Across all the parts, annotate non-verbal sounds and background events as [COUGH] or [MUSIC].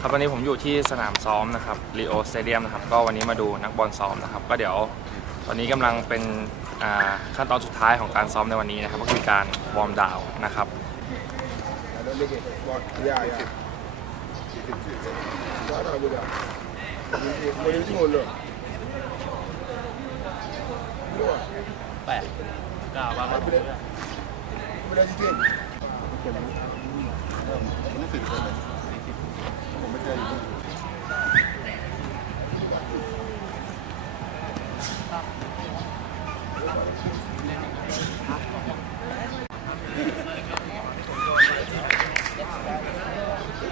ครับวันนี้ผมอยู่ที่สนามซ้อมนะครับรีโอสเตเดียมนะครับก็วันนี้มาดูนักบอลซ้อมนะครับ ก็เดี๋ยวตอนนี้กำลังเป็นขั้นตอนสุดท้ายของการซ้อมในวันนี้นะครับ ก็คือการวอร์มดาวน์นะครับแปดเก้าบ้าง ครับ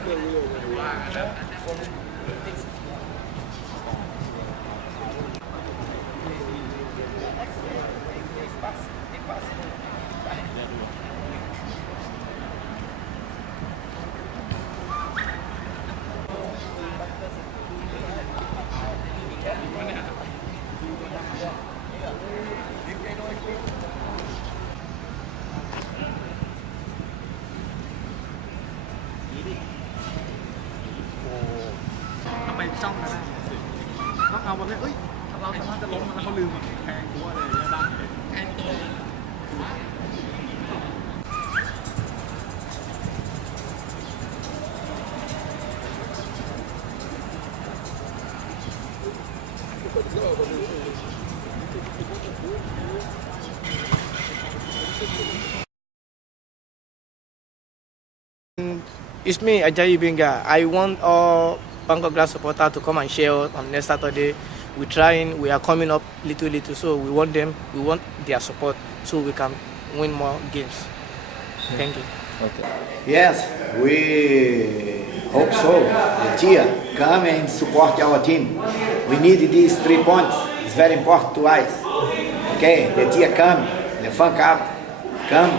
What are you doing? ทำไม จ้องกันนะต้องเอาแบบนี้เอ้ยเราสามารถจะล้มมันแล้วเขาลืมอะแทงกูอะไรอย่างเงี้ยได้แทงตัว It's me, Ajayi Benga. I want all Bangkok Glass supporters to come and share on next Saturday. We're trying, we are coming up little, little, so we want them, we want their support so we can win more games. Thank you. Okay. Yes, we hope so. The Tia, come and support our team. We need these three points. It's very important to us. Okay, the Tia come, the fan club come.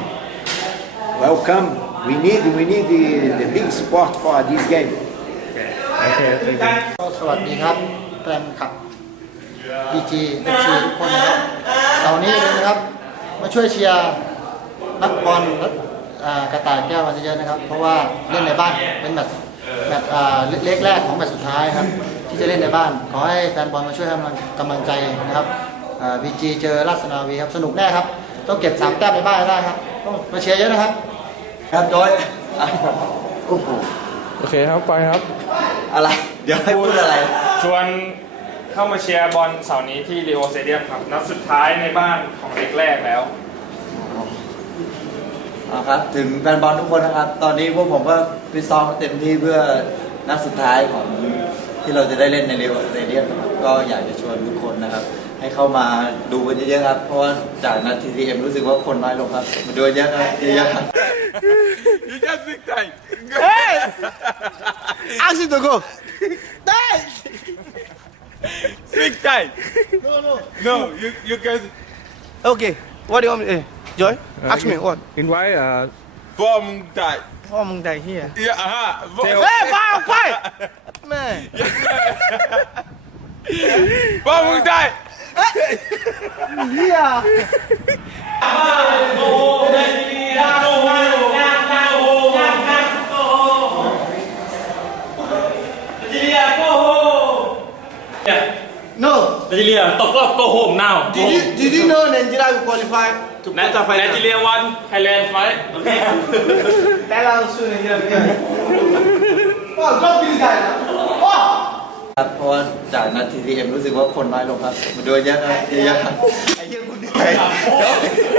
Welcome. We need we need the, the big support for this game. ก็ สวัสดีครับแฟนคลับบีจีเอฟซีทุกคนนะครับเสาร์นี้เลยนะครับ มาช่วยเชียร์นักบอลและอ่ากระต่ายแก้วกันเยอะๆนะครับ เพราะว่าเล่นในบ้านเป็นแมตช์แมตช์อ่าเล็กแรกของแมตช์สุดท้ายครับ ที่จะเล่นในบ้าน ขอให้แฟนบอลมาช่วยให้กำลังกำลังใจนะครับบีจีเจอราชนาวีครับสนุกแน่ครับ ต้องเก็บสามแต้มในบ้านให้ได้ครับต้องมาเชียร์เยอะนะครับ ครับโดยโอเคครับไปครับ อะไร เดี๋ยวให้พูดอะไร ชวนเข้ามาเชียร์บอลเสาร์นี้ที่รีโอสเตเดียมครับ นัดสุดท้ายในบ้านของเล็กแรกแล้วเอาครับ ถึงแฟนบอลทุกคนนะครับ ตอนนี้พวกผมก็ฟิตซ้อมเต็มที่เพื่อนัดสุดท้ายของที่เราจะได้เล่นในเรียวสเตเดียมนะครับก็อยากจะชวนทุกคนนะครับ ให้เข้ามาดูกันเยอะๆครับ เพราะว่าจากนัดทีทีเอ็มรู้สึกว่าคนน้อยลงครับ มาดูเยอะครับเยอะๆครับ you just big time. Hey! [LAUGHS] Ask you to go. Hey! Big time. No, no. No, you, you guys. Okay. What do you want me to eh, Joy, uh, ask in, me what. In why? Uh, Bom die. Bom die here. Yeah, aha. Uh -huh. Hey, bye, bye. [LAUGHS] Man. Bom die. No. Nigeria, talk up, go home now. Did you did you know Nigeria will qualify to quarterfinal? Nigeria won, Thailand fight. [LAUGHS] Okay. Thailand soon Nigeria. Oh, drop this guy now. ครับเพราะว่าจากนัดทีทีเอ็มรู้สึกว่าคนน้อยลงครับมาดูเยอะครับเยอะๆครับไอ้เหี้ยคุณเหนื่อย